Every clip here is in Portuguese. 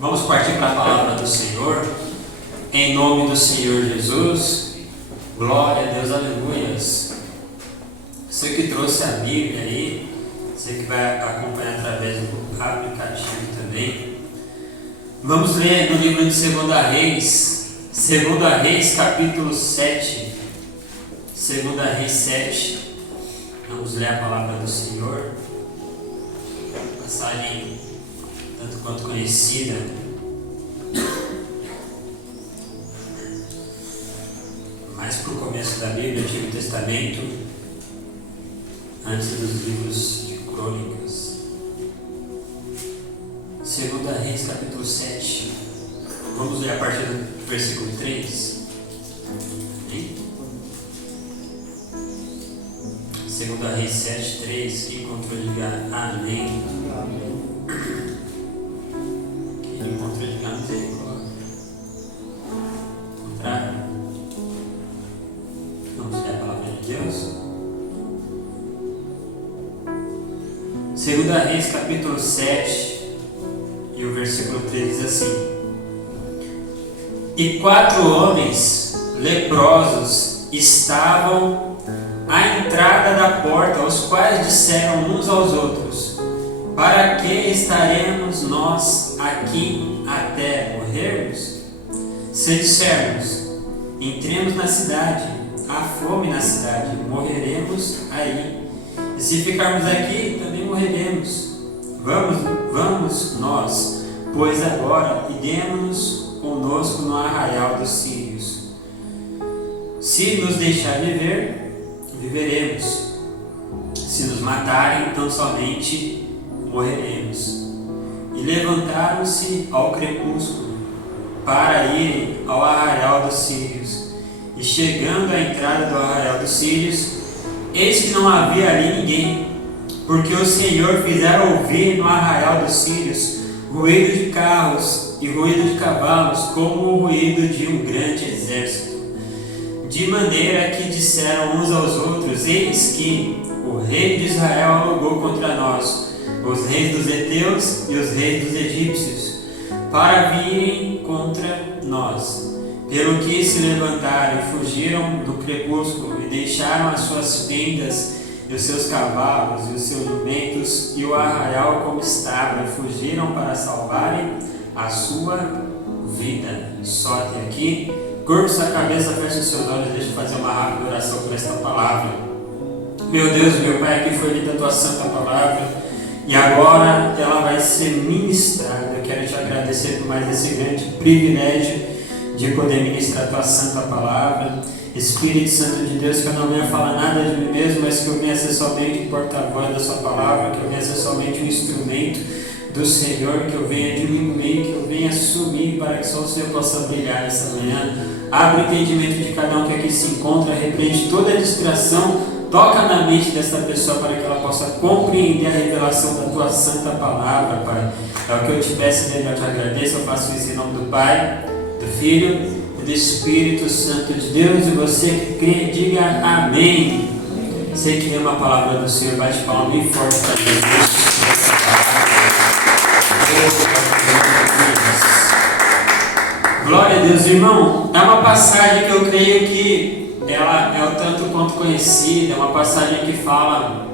Vamos partir para a palavra do Senhor, em nome do Senhor Jesus. Glória a Deus, aleluias. Você que trouxe a Bíblia aí, você que vai acompanhar através do aplicativo também. Vamos ler no livro de 2 Reis, capítulo 7. 2 Reis 7. Vamos ler a palavra do Senhor. Passagem tanto quanto conhecida. Mais para o começo da Bíblia, Antigo Testamento, antes dos livros de crônicas. 2 Reis, capítulo 7. Vamos ler a partir do versículo 3. Amém? 2 Reis 7, 3. Quem encontrou, diga amém. Quem encontrou, diga misericórdia. Contrário. Vamos ler a palavra de Deus. 2 Reis, capítulo 7, e o versículo 3 diz assim: E 4 homens leprosos estavam à entrada da porta, os quais disseram uns aos outros: Para que estaremos nós aqui até morrermos? Se dissermos: Entremos na cidade, há fome na cidade, morreremos aí. E se ficarmos aqui, também morreremos. Vamos nós, pois agora, e demos-nos conosco no arraial dos sírios. Se nos deixar viver, viveremos. Se nos matarem, então somente morreremos. E levantaram-se ao crepúsculo para irem ao arraial dos sírios. E chegando à entrada do arraial dos sírios, eis que não havia ali ninguém, porque o Senhor fizera ouvir no arraial dos sírios ruído de carros e ruído de cavalos, como o ruído de um grande exército. De maneira que disseram uns aos outros: Eis que o rei de Israel arrogou contra nós, os reis dos heteus e os reis dos egípcios, para virem contra nós. Pelo que se levantaram e fugiram do crepúsculo, e deixaram as suas tendas, e os seus cavalos, e os seus jumentos, e o arraial como estava, e fugiram para salvarem a sua vida. Só até aqui. Curva sua cabeça, feche os seus olhos, deixa eu fazer uma rápida oração por esta palavra. Meu Deus, meu Pai, aqui foi lida a tua santa palavra, e agora ela vai ser ministrada. Eu quero te agradecer por mais esse grande privilégio de poder ministrar a tua santa palavra. Espírito Santo de Deus, que eu não venha falar nada de mim mesmo, mas que eu venha ser somente porta-voz da sua palavra, que eu venha ser somente um instrumento do Senhor, que eu venha diminuir, que eu venha subir, para que só o Senhor possa brilhar nessa manhã. Abre o entendimento de cada um que aqui se encontra, repreende toda a distração, toca na mente dessa pessoa para que ela possa compreender a revelação da tua santa palavra, Pai. É o que eu te peço, eu te agradeço, eu faço isso em nome do Pai, do Filho e do Espírito Santo de Deus. E você que crê, diga amém. Você que ama a palavra do Senhor, bate palma bem forte para Jesus. Glória a Deus, irmão. É uma passagem que eu creio que ela é o tanto quanto conhecida. É uma passagem que fala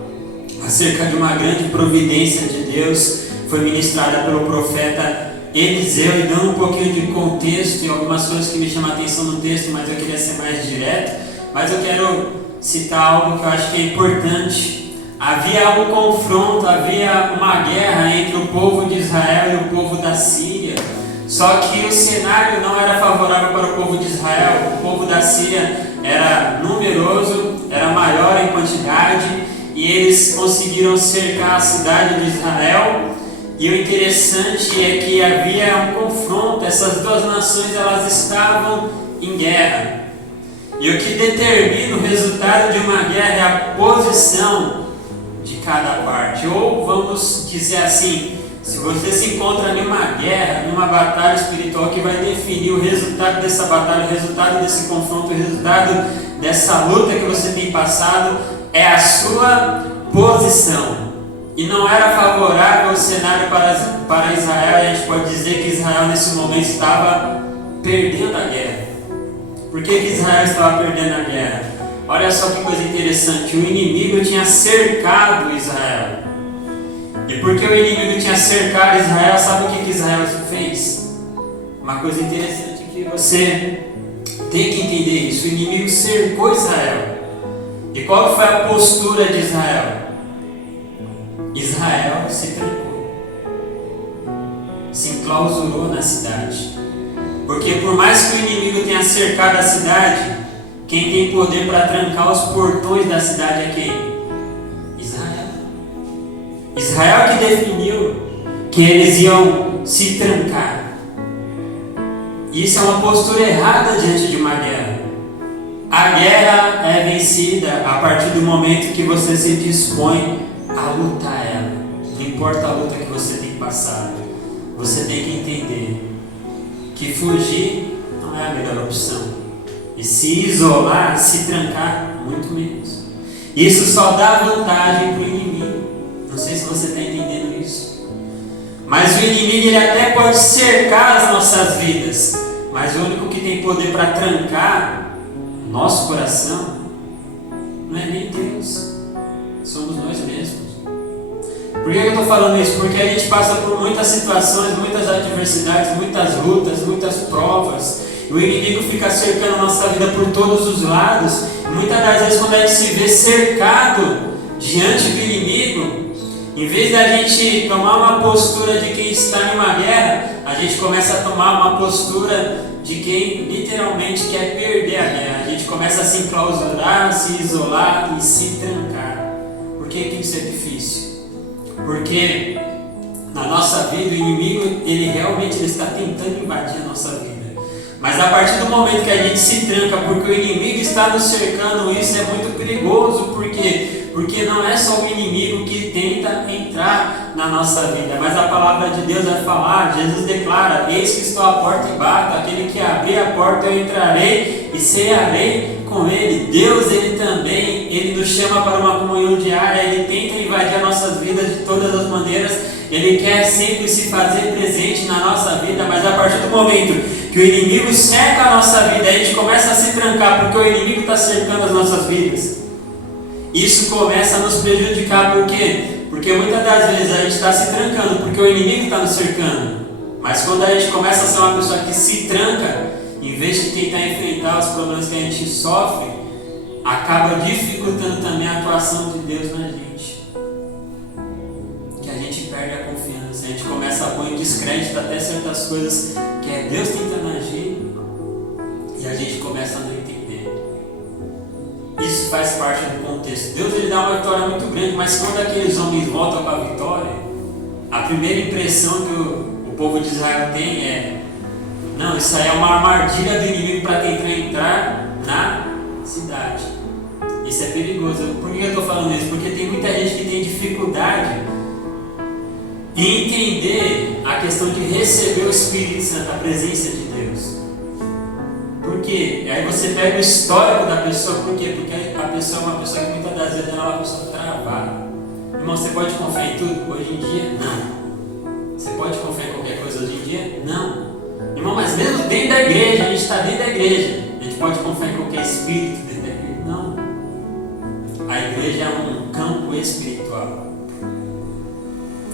acerca de uma grande providência de Deus. Foi ministrada pelo profeta Eliseu, e dando um pouquinho de contexto e algumas coisas que me chamam a atenção no texto, mas eu queria ser mais direto. Mas eu quero citar algo que eu acho que é importante. Havia um confronto, havia uma guerra entre o povo de Israel e o povo da Síria. Só que o cenário não era favorável para o povo de Israel. O povo da Síria era numeroso, era maior em quantidade, e eles conseguiram cercar a cidade de Israel. E o interessante é que havia um confronto, essas duas nações elas estavam em guerra. E o que determina o resultado de uma guerra é a posição de cada parte. Ou vamos dizer assim, se você se encontra em uma guerra, numa batalha espiritual, que vai definir o resultado dessa batalha, o resultado desse confronto, o resultado dessa luta que você tem passado, é a sua posição. E não era favorável o cenário para Israel. A gente pode dizer que Israel nesse momento estava perdendo a guerra. Por que Israel estava perdendo a guerra? Olha só que coisa interessante. O inimigo tinha cercado Israel. E porque o inimigo tinha cercado Israel, sabe o que Israel fez? Uma coisa interessante que você tem que entender isso. O inimigo cercou Israel. E qual foi a postura de Israel? Israel se trancou, se enclausurou na cidade. Porque por mais que o inimigo tenha cercado a cidade, quem tem poder para trancar os portões da cidade é quem? Israel. Israel que definiu que eles iam se trancar. Isso é uma postura errada diante de uma guerra. A guerra é vencida a partir do momento que você se dispõe a lutar ela. Não importa a luta que você tem que passar, você tem que entender que fugir não é a melhor opção. E se isolar, se trancar, muito menos. Isso só dá vantagem para o inimigo. Não sei se você está entendendo isso. Mas o inimigo ele até pode cercar as nossas vidas, mas o único que tem poder para trancar nosso coração não é nem Deus, somos nós mesmos. Por que eu estou falando isso? Porque a gente passa por muitas situações, muitas adversidades, muitas lutas, muitas provas. O inimigo fica cercando a nossa vida por todos os lados. E muitas das vezes quando a gente se vê cercado diante do inimigo, em vez da gente tomar uma postura de quem está em uma guerra, a gente começa a tomar uma postura de quem literalmente quer perder a guerra. A gente começa a se enclausurar, se isolar e se trancar. Por que isso é difícil? Porque na nossa vida o inimigo ele realmente está tentando invadir a nossa vida. Mas a partir do momento que a gente se tranca porque o inimigo está nos cercando, isso é muito perigoso. Por quê? Porque não é só o inimigo que tenta entrar na nossa vida, mas a palavra de Deus vai falar, Jesus declara: eis que estou à porta e bato, aquele que abrir a porta eu entrarei e cearei com ele. Deus ele também, ele nos chama para uma comunhão diária, ele tenta invadir as nossas vidas de todas as maneiras, ele quer sempre se fazer presente na nossa vida, mas a partir do momento que o inimigo cerca a nossa vida, a gente começa a se trancar porque o inimigo está cercando as nossas vidas. Isso começa a nos prejudicar, por quê? Porque muitas das vezes a gente está se trancando porque o inimigo está nos cercando. Mas quando a gente começa a ser uma pessoa que se tranca, em vez de tentar enfrentar os problemas que a gente sofre, acaba dificultando também a atuação de Deus na gente. Que a gente perde a confiança, a gente começa a pôr em descrédito até certas coisas que é Deus tentando agir e a gente começa a não entender. Isso faz parte do contexto. Deus ele dá uma vitória muito grande, mas quando aqueles homens voltam com a vitória, a primeira impressão que o povo de Israel tem é: não, isso aí é uma armadilha do inimigo para tentar entrar na cidade. Isso é perigoso. Por que eu estou falando isso? Porque tem muita gente que tem dificuldade em entender a questão de receber o Espírito Santo, a presença de Deus. Por quê? E aí você pega o histórico da pessoa. Por quê? Porque a pessoa é uma pessoa que muitas das vezes ela é uma pessoa travada. Irmão, você pode confiar em tudo? Hoje em dia, não. Você pode confiar em qualquer coisa hoje em dia? Não. Irmão, mas mesmo dentro da igreja, a gente está dentro da igreja, a gente pode confiar em qualquer espírito dentro da igreja? Não. A igreja é um campo espiritual.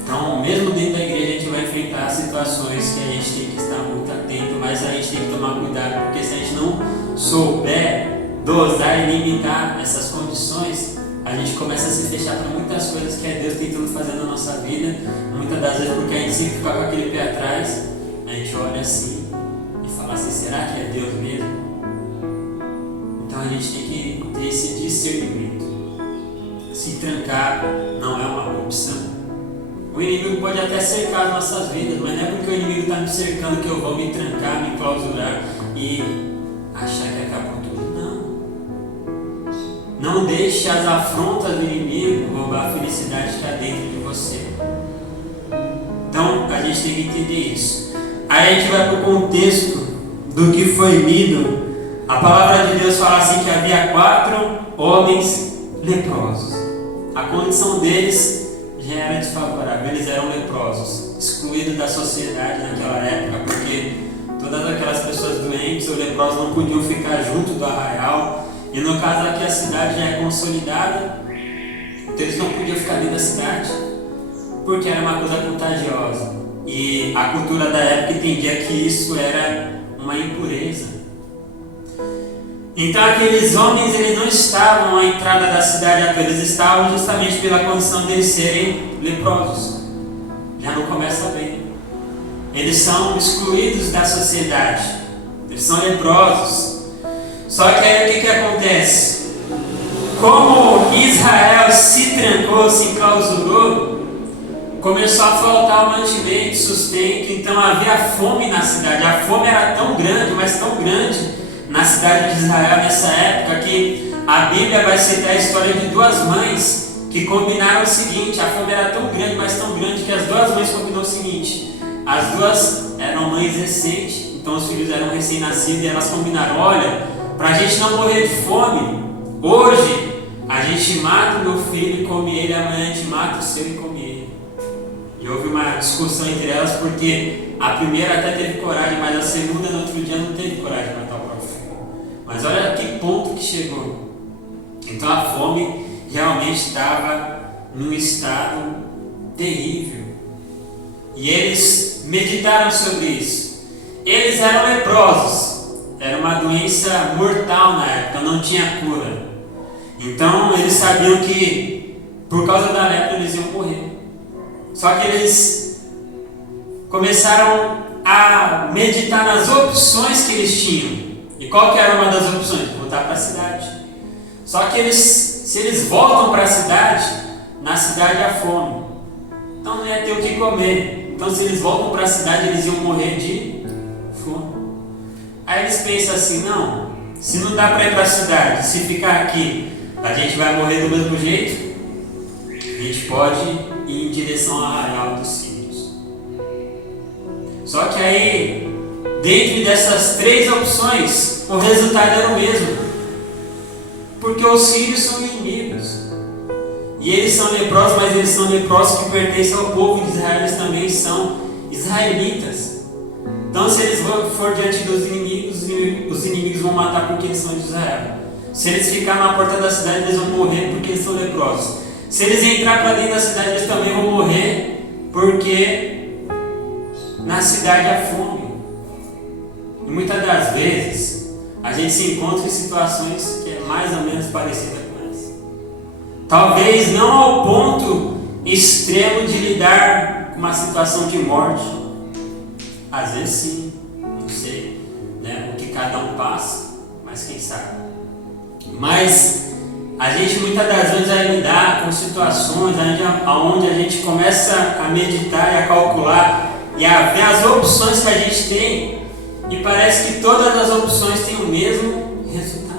Então, mesmo dentro da igreja, a gente vai enfrentar situações que a gente tem que estar muito atento, mas a gente tem que tomar cuidado, porque se a gente não souber dosar e limitar essas condições, a gente começa a se fechar para muitas coisas que é Deus tentando fazer na nossa vida. Muitas das vezes, porque a gente sempre fica com aquele pé atrás, a gente olha assim e fala assim: será que é Deus mesmo? Então a gente tem que ter esse discernimento. Se trancar não é uma boa opção. O inimigo pode até cercar as nossas vidas, mas não é porque o inimigo está me cercando que eu vou me trancar, me clausurar e achar que acabou tudo. Não. Não deixe as afrontas do inimigo roubar a felicidade que está dentro de você. Então a gente tem que entender isso. Aí a gente vai para o contexto do que foi lido. A palavra de Deus fala assim que havia 4 homens leprosos. A condição deles já era desfavorável. Eles eram leprosos, excluídos da sociedade naquela época, porque todas aquelas pessoas doentes ou leprosas não podiam ficar junto do arraial. E no caso aqui a cidade já é consolidada, então eles não podiam ficar dentro da cidade, porque era uma coisa contagiosa. E a cultura da época entendia que isso era uma impureza. Então aqueles homens, eles não estavam à entrada da cidade à toa, eles estavam justamente pela condição deles serem leprosos. Já não começa bem. Eles são excluídos da sociedade, eles são leprosos. Só que aí o que acontece? Como Israel se trancou, se enclausurou, começou a faltar o mantimento, sustento, então havia fome na cidade. A fome era tão grande, mas tão grande na cidade de Israel nessa época, que a Bíblia vai citar a história de duas mães que combinaram o seguinte: a fome era tão grande, mas tão grande, que as duas mães combinaram o seguinte: as duas eram mães recentes, então os filhos eram recém-nascidos, e elas combinaram: olha, para a gente não morrer de fome, hoje a gente mata o meu filho e come ele, amanhã a gente mata o seu e come ele. E houve uma discussão entre elas, porque a primeira até teve coragem, mas a segunda no outro dia não teve coragem de matar o próprio filho. Mas olha que ponto que chegou. Então a fome realmente estava num estado terrível. E eles meditaram sobre isso. Eles eram leprosos, era uma doença mortal na época, não tinha cura. Então eles sabiam que por causa da lepra eles iam morrer. Só que eles começaram a meditar nas opções que eles tinham. E qual que era uma das opções? Voltar para a cidade. Só que se eles voltam para a cidade, na cidade há fome. Então não ia ter o que comer. Então se eles voltam para a cidade, eles iam morrer de fome. Aí eles pensam assim: não, se não dá para ir para a cidade, se ficar aqui, a gente vai morrer do mesmo jeito. A gente pode ir em direção ao arraial dos sírios. Só que aí, dentre dessas três opções, o resultado era o mesmo. Porque os sírios são inimigos. E eles são leprosos, mas eles são leprosos que pertencem ao povo de Israel, eles também são israelitas. Então se eles for diante dos inimigos, os inimigos vão matar porque eles são de Israel. Se eles ficarem na porta da cidade, eles vão morrer porque eles são leprosos. Se eles entrar para dentro da cidade, eles também vão morrer porque na cidade há fome. E muitas das vezes a gente se encontra em situações que é mais ou menos parecida com essa. Talvez não ao ponto extremo de lidar com uma situação de morte. Às vezes sim, não sei, né, o que cada um passa, mas quem sabe. Mas a gente muitas das vezes vai lidar com situações onde a gente começa a meditar e a calcular e a ver as opções que a gente tem, e parece que todas as opções têm o mesmo resultado.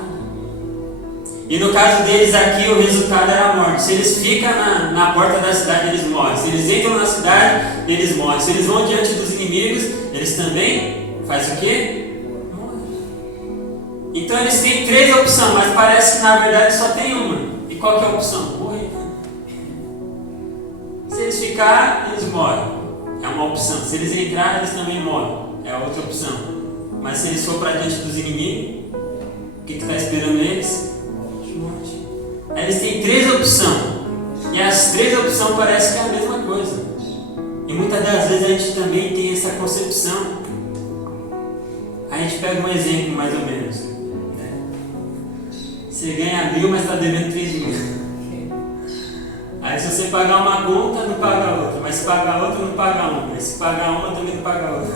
E no caso deles aqui, o resultado era a morte. Se eles ficam na porta da cidade, eles morrem. Se eles entram na cidade, eles morrem. Se eles vão diante dos inimigos, eles também fazem o quê? Morrem. Então eles têm três opções, mas parece que na verdade só tem uma. E qual que é a opção? Morrer. Se eles ficarem, eles morrem. É uma opção. Se eles entrarem, eles também morrem. É outra opção. Mas se eles for para diante dos inimigos, o que está esperando eles? Morte. Aí eles têm três opções. E as três opções parecem que é a mesma coisa. E muitas das vezes a gente também tem essa concepção. A gente pega um exemplo mais ou menos. Você ganha 1.000, mas está devendo 3.000. Aí se você pagar uma conta, não paga outra. Mas se pagar outra, não paga uma. Mas se pagar uma, também não paga outra.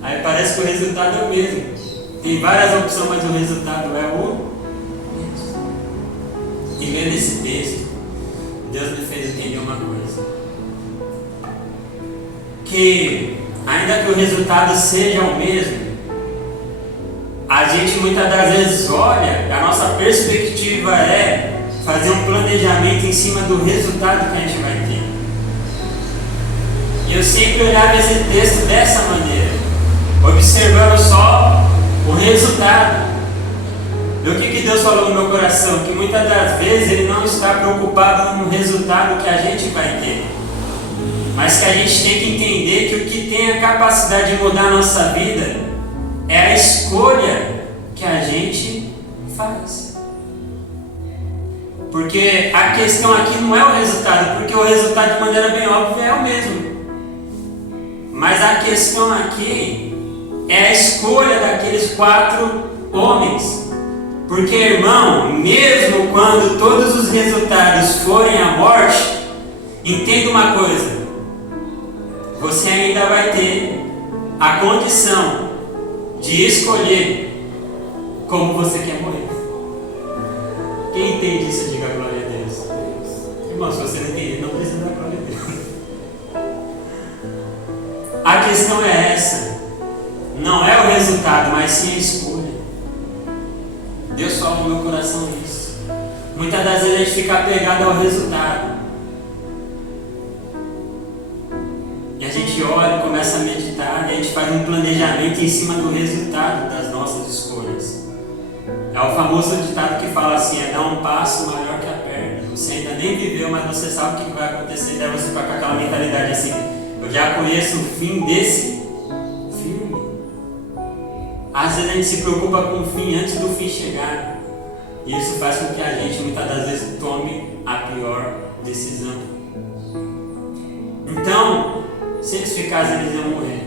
Aí parece que o resultado é o mesmo. Tem várias opções, mas o resultado é o mesmo. E lendo esse texto, Deus me fez entender uma coisa. Que ainda que o resultado seja o mesmo, a gente muitas das vezes olha, a nossa perspectiva é fazer um planejamento em cima do resultado que a gente vai ter. E eu sempre olhava esse texto dessa maneira, observando só o resultado. E o que Deus falou no meu coração? Que muitas das vezes Ele não está preocupado no resultado que a gente vai ter, mas que a gente tem que entender que o que tem a capacidade de mudar a nossa vida é a escolha que a gente faz. Porque a questão aqui não é o resultado, porque o resultado de maneira bem óbvia é o mesmo. Mas a questão aqui é a escolha daqueles 4 homens. Porque, irmão, mesmo quando todos os resultados forem a morte, entenda uma coisa: você ainda vai ter a condição de escolher como você quer morrer. Quem entende isso, diga glória a Deus. Irmão, se você não entender, não precisa dar glória a Deus. A questão é essa. Não é o resultado, mas sim a escolha. Deus fala no meu coração isso. Muitas das vezes a gente fica apegado ao resultado. E a gente olha e começa a meditar, e a gente faz um planejamento em cima do resultado das nossas escolhas. É o famoso ditado que fala assim: é dar um passo maior que a perna. Você ainda nem viveu, mas você sabe o que vai acontecer. Daí você fica com aquela mentalidade assim: eu já conheço o fim desse filme. Às vezes a gente se preocupa com o fim antes do fim chegar. E isso faz com que a gente muitas das vezes tome a pior decisão. Então, se eles ficassem, eles iam morrer.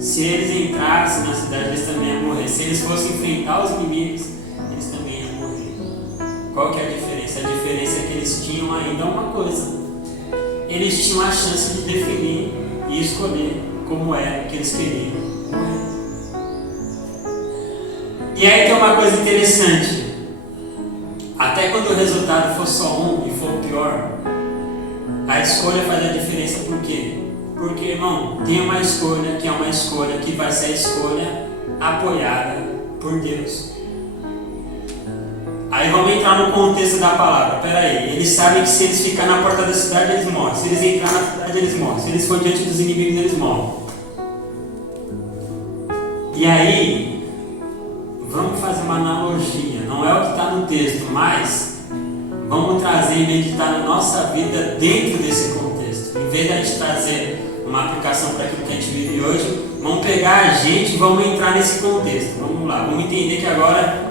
Se eles entrassem na cidade, eles também iam morrer. Se eles fossem enfrentar os inimigos, eles também iam morrer. Qual que é a diferença? A diferença é que eles tinham ainda uma coisa: eles tinham a chance de definir e escolher como é que eles queriam morrer. E aí tem uma coisa interessante: até quando o resultado for só um e for pior, a escolha faz a diferença. Por quê? Porque, irmão, tem uma escolha que é uma escolha que vai ser a escolha apoiada por Deus. Aí vamos entrar no contexto da palavra. Pera aí, eles sabem que se eles ficarem na porta da cidade, eles morrem. Se eles entrarem na cidade, eles morrem. Se eles forem diante dos inimigos, eles morrem. E aí, vamos fazer uma analogia. Não é o que está no texto, mas vamos trazer e meditar na nossa vida dentro desse contexto. Em vez de a gente trazer uma aplicação para aquilo que a gente vive hoje, vamos pegar a gente e vamos entrar nesse contexto. Vamos lá, vamos entender que agora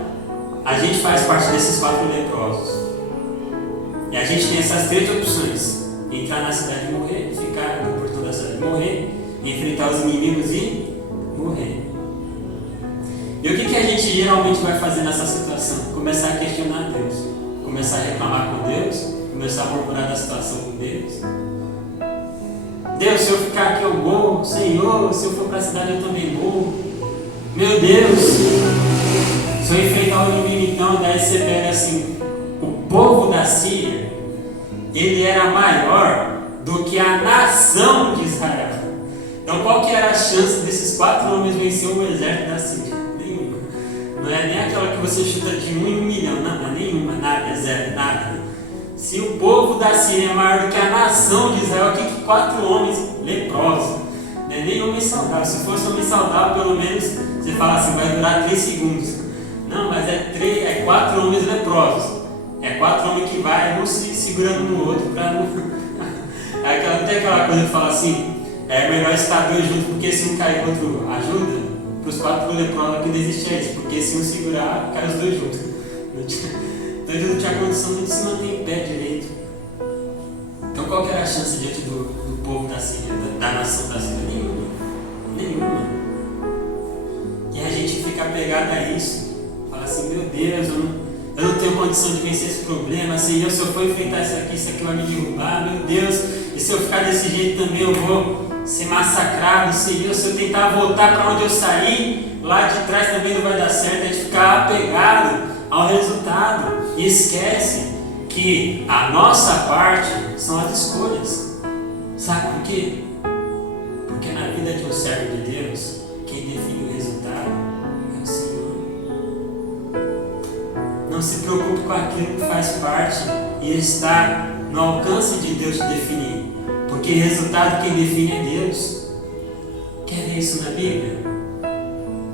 a gente faz parte desses 4 leprosos. E a gente tem essas 3 opções: entrar na cidade e morrer, ficar no portão da cidade e morrer, enfrentar os inimigos e morrer. E o que a gente geralmente vai fazer nessa situação? Começar a questionar Deus, começar a reclamar com Deus, começar a murmurar da situação com Deus. Deus, se eu ficar aqui eu morro. Senhor, se eu for para a cidade eu também morro. Meu Deus, se eu enfrentar o inimigo então, daí você pega assim: o povo da Síria, ele era maior do que a nação de Israel. Então qual que era a chance desses 4 homens vencer o exército da Síria? Nenhuma. Não é nem aquela que você chuta de 1 em 1 milhão, não, nenhuma, nada, zero, nada. Se o povo da Síria é maior do que a nação de Israel, o que 4 homens leprosos? Não é nem homem saudável. Se fosse homem saudável, pelo menos você fala assim: vai durar 3 segundos. Não, mas é 4 homens leprosos. É 4 homens que vai um se segurando no outro para não. Não tem aquela coisa que fala assim: é melhor estar 2 juntos, porque se um cair, o outro ajuda. Para os 4 leprosos que não existia isso, porque se um segurar, cai os 2 juntos. Então ele não tinha condição de se manter em pé direito. Então qual que era a chance diante do povo da Síria, da nação da Síria? Nenhuma. E a gente fica apegado a isso. Fala assim: meu Deus, eu não tenho condição de vencer esse problema. Senhor, se eu for enfrentar isso aqui vai me derrubar. Meu Deus, e se eu ficar desse jeito também eu vou ser massacrado. Senhor, se eu tentar voltar para onde eu saí, lá de trás também não vai dar certo. A gente fica apegado ao resultado e esquece que a nossa parte são as escolhas. Sabe por quê? Porque na vida de um servo de Deus, quem define o resultado é o Senhor. Não se preocupe com aquilo que faz parte e está no alcance de Deus te definir, porque resultado quem define é Deus. Quer ver isso na Bíblia?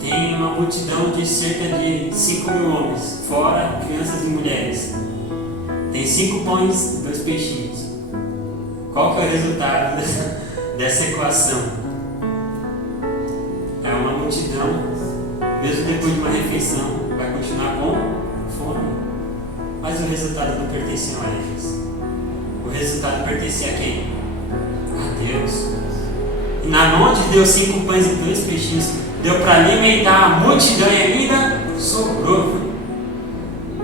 tem uma multidão de cerca de 5 mil homens, fora crianças e mulheres. Tem 5 pães e 2 peixinhos. Qual que é o resultado dessa equação? É uma multidão, mesmo depois de uma refeição, vai continuar com fome. Mas o resultado não pertencia a eles. O resultado pertencia a quem? A Deus. E na mão de Deus, 5 pães e 2 peixinhos, deu para alimentar a multidão e ainda sobrou.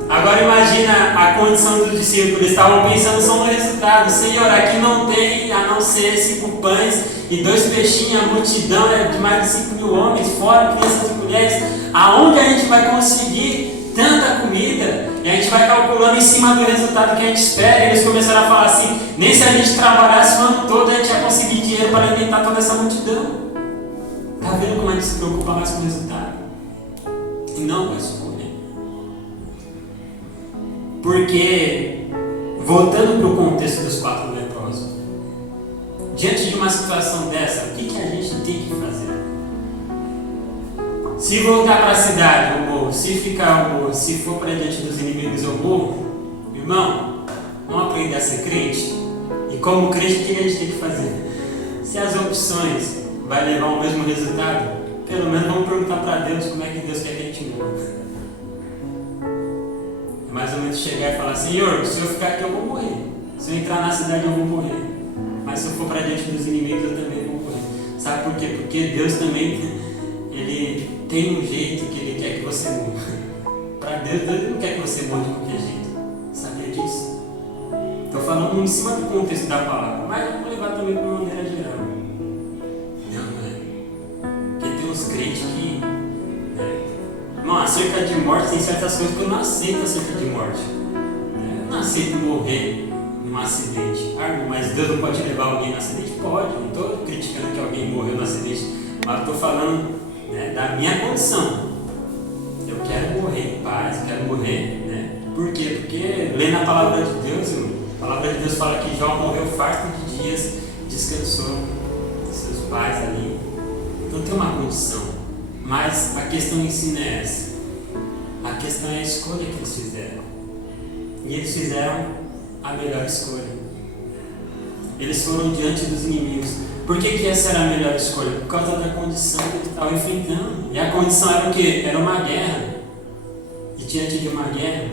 Agora imagina a condição dos discípulos. Eles estavam pensando só no resultado. Senhor, aqui não tem a não ser 5 pães e 2 peixinhos. A multidão é de mais de 5 mil homens, fora crianças e mulheres. Aonde a gente vai conseguir tanta comida? E a gente vai calculando em cima do resultado que a gente espera. E eles começaram a falar assim: nem se a gente trabalhasse o ano todo a gente ia conseguir dinheiro para alimentar toda essa multidão. Está vendo como a gente se preocupa mais com o resultado e não com a escolha? Porque, voltando para o contexto dos 4 leprosos, diante de uma situação dessa, o que a gente tem que fazer? Se voltar para a cidade, eu morro. Se ficar, eu morro. Se for para diante dos inimigos, eu morro. Irmão, vamos aprender a ser crente? E como crente, o que a gente tem que fazer? Se as opções vai levar ao mesmo resultado, pelo menos vamos perguntar para Deus como é que Deus quer que a gente morra. É mais ou menos chegar e falar: Senhor, se eu ficar aqui eu vou morrer. Se eu entrar na cidade eu vou morrer. Mas se eu for para diante dos inimigos eu também vou morrer. Sabe por quê? Porque Deus também, Ele tem um jeito que Ele quer que você morra. Para Deus, Deus não quer que você morra de qualquer jeito. Sabia disso? Estou falando em cima do contexto da palavra, mas eu vou levar também para uma maneira geral. Os crentes que, irmão, acerca de morte, tem certas coisas que eu não aceito acerca de morte. Eu não aceito morrer num acidente. Mas Deus não pode levar alguém no acidente? Pode. Não estou criticando que alguém morreu no acidente, mas estou falando da minha condição. Eu quero morrer em paz, quero morrer. Por quê? Porque lendo a palavra de Deus, irmão, a palavra de Deus fala que Jó morreu farto de dias, descansou seus pais ali. Então tem uma condição, mas a questão em si não é essa. A questão é a escolha que eles fizeram. E eles fizeram a melhor escolha. Eles foram diante dos inimigos. Por que essa era a melhor escolha? Por causa da condição que eles estavam enfrentando. E a condição era o quê? Era uma guerra. E diante de uma guerra,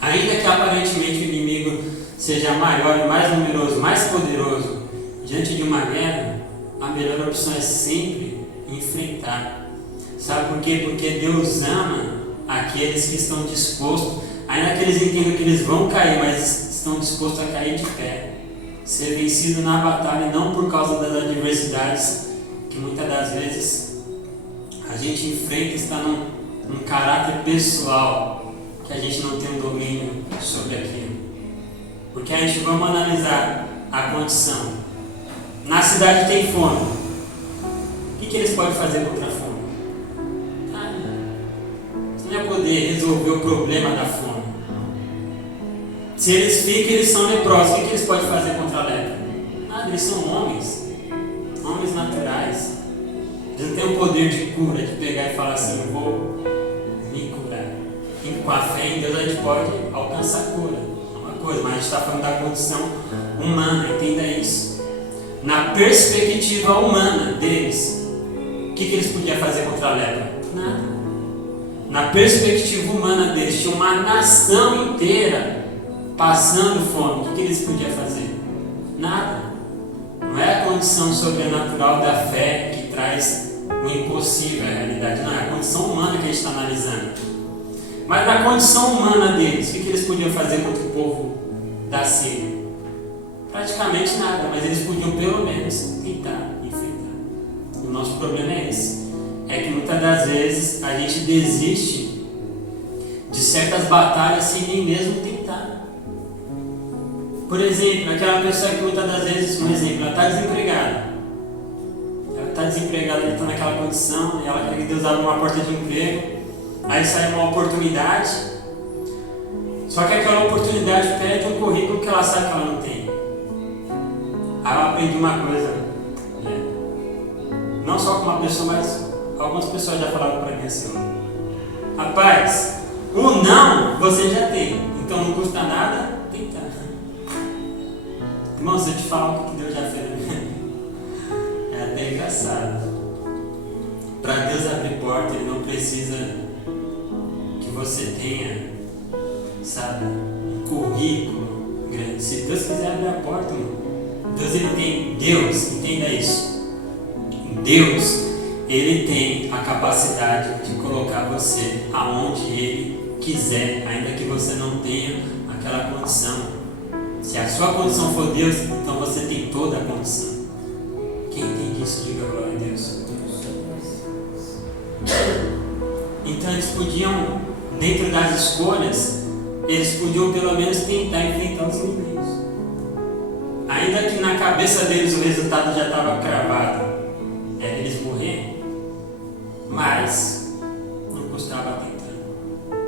ainda que aparentemente o inimigo seja maior, mais numeroso, mais poderoso, diante de uma guerra, a melhor opção é sempre enfrentar. Sabe por quê? Porque Deus ama aqueles que estão dispostos, ainda que eles entendam que eles vão cair, mas estão dispostos a cair de pé, ser vencido na batalha, não por causa das adversidades que muitas das vezes a gente enfrenta, está num caráter pessoal que a gente não tem um domínio sobre aquilo. Porque a gente, vamos analisar a condição. Na cidade tem fome. O que eles podem fazer contra a fome? Você não vai poder resolver o problema da fome. Se eles ficam, eles são leprosos. O que eles podem fazer contra a lepra? Nada, eles são homens naturais. Eles não têm o poder de cura, de pegar e falar assim: eu vou me curar. E com a fé em Deus a gente pode alcançar a cura. É uma coisa, mas a gente está falando da condição humana, entenda isso. Na perspectiva humana deles, o que eles podiam fazer contra a lepra? Nada. Na perspectiva humana deles, tinha uma nação inteira passando fome. O que eles podiam fazer? Nada. Não é a condição sobrenatural da fé que traz o impossível à realidade. Não, é a condição humana que a gente está analisando. Mas na condição humana deles, o que eles podiam fazer contra o povo da Síria? Praticamente nada, mas eles podiam pelo menos tentar enfrentar. O nosso problema é esse. É que muitas das vezes a gente desiste de certas batalhas sem nem mesmo tentar. Por exemplo, aquela pessoa que muitas das vezes, um exemplo, ela está desempregada. Ela está naquela condição, e ela quer que Deus abra uma porta de emprego, aí sai uma oportunidade, só que aquela oportunidade pede um currículo que ela sabe que ela não tem. Aí eu aprendi uma coisa, não só com uma pessoa, mas algumas pessoas já falaram para mim assim, rapaz, o não você já tem, então não custa nada tentar. Irmão, se eu te falar o que Deus já fez na minha vida, é até engraçado. Para Deus abrir porta, Ele não precisa que você tenha, sabe, um currículo grande. Se Deus quiser abrir a porta, irmão, Deus, entenda isso. Deus, Ele tem a capacidade de colocar você aonde Ele quiser, ainda que você não tenha aquela condição. Se a sua condição for Deus, então você tem toda a condição. Quem entende isso, diga glória a Deus. Então eles podiam, dentro das escolhas, eles podiam pelo menos tentar enfrentar os inimigos. Ainda que na cabeça deles o resultado já estava cravado, era eles morrerem, mas não custava tentar.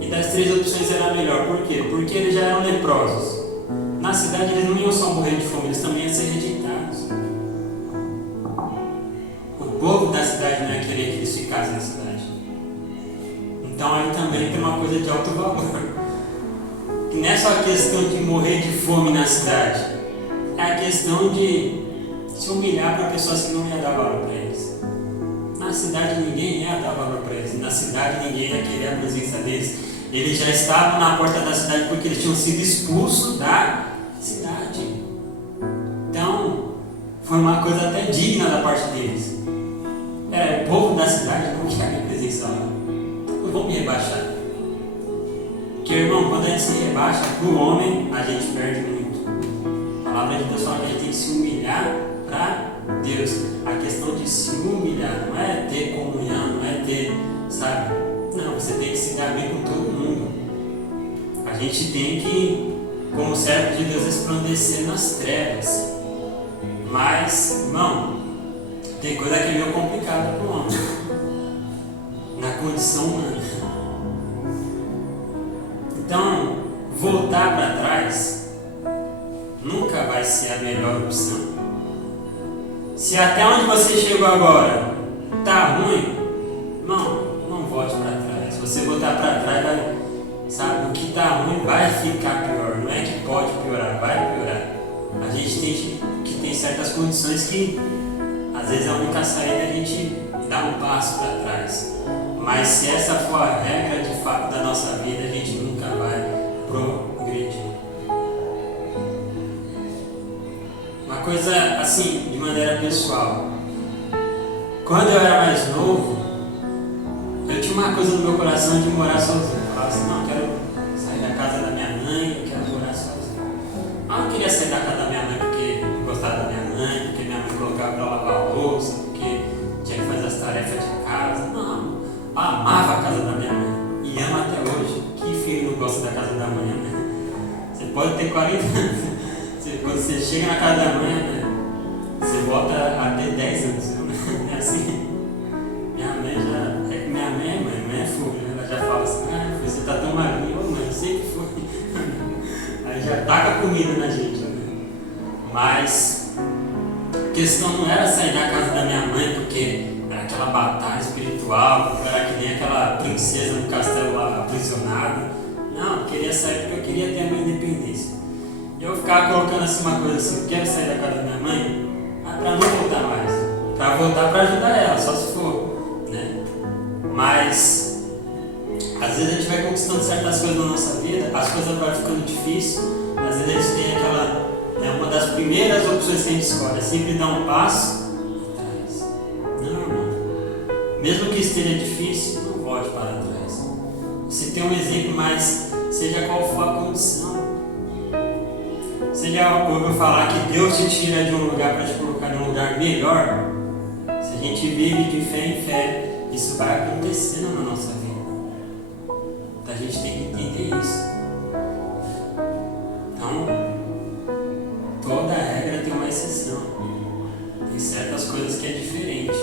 E das 3 opções era a melhor. Por quê? Porque eles já eram leprosos. Na cidade eles não iam só morrer de fome, eles também iam ser rejeitados. O povo da cidade não ia querer que eles ficassem na cidade. Então aí também tem uma coisa de alto valor. Que não é só a questão de morrer de fome na cidade, é a questão de se humilhar para pessoas que não iam dar valor para eles. Na cidade ninguém ia dar valor para eles, na cidade ninguém ia querer a presença deles. Eles já estavam na porta da cidade porque eles tinham sido expulsos da cidade. Então, foi uma coisa até digna da parte deles. O povo da cidade não quer minha presença lá. Então, eu vou me rebaixar. Porque, irmão, quando a gente se rebaixa para o homem, a gente perde muito. A palavra de Deus fala que a gente tem que se humilhar para Deus. A questão de se humilhar não é ter comunhão, não é ter, sabe? Não, você tem que se dar bem com todo mundo. A gente tem que, como servo de Deus, resplandecer nas trevas. Mas, irmão, tem coisa que é meio complicada para o homem. Na condição humana. Então, voltar para trás nunca vai ser a melhor opção. Se até onde você chegou agora está ruim, não volte para trás. Se você voltar para trás, vai, sabe, o que está ruim vai ficar pior. Não é que pode piorar, vai piorar. A gente tem que ter certas condições que, às vezes, a única saída é a gente dar um passo para trás. Mas se essa for a regra de fato da nossa vida, a gente nunca vai progredir. Uma coisa assim, de maneira pessoal. Quando eu era mais novo, eu tinha uma coisa no meu coração de morar sozinho. Eu falava assim, não, eu quero sair da casa da minha mãe, eu quero morar sozinho. Eu não queria sair da casa da minha mãe porque não gostava da minha mãe, porque minha mãe colocava para lavar a louça, porque tinha que fazer as tarefas de casa. Não, eu amava a casa da minha mãe e amo até hoje. Que filho não gosta da casa da mãe, né? Você pode ter 40 anos. Quando você chega na casa da mãe, né, você volta a ter 10 anos. Não é assim? Minha mãe é fogo, né? Ela já fala assim, você tá tão magrinho, mãe, eu sei que foi. Aí já taca comida na gente, né? Mas a questão não era sair da casa da minha mãe porque era aquela batalha espiritual, porque eu era que nem aquela princesa no castelo lá aprisionada. Não, eu queria sair porque eu queria ter a minha independência. E eu ficava colocando assim uma coisa assim, eu quero sair da casa da minha mãe, mas para não voltar mais. Para voltar para ajudar ela, só se for, né? Mas às vezes a gente vai conquistando certas coisas na nossa vida, as coisas vão ficando difíceis, às vezes a gente tem aquela, uma das primeiras opções que a gente escolhe, é sempre dar um passo atrás. Não. Mesmo que esteja difícil, não volte para trás. Você tem um exemplo, mas seja qual for a condição. Você já ouviu falar que Deus te tira de um lugar para te colocar em um lugar melhor? Se a gente vive de fé em fé, isso vai acontecendo na nossa vida. Então a gente tem que entender isso. Então, toda regra tem uma exceção. Tem certas coisas que é diferente.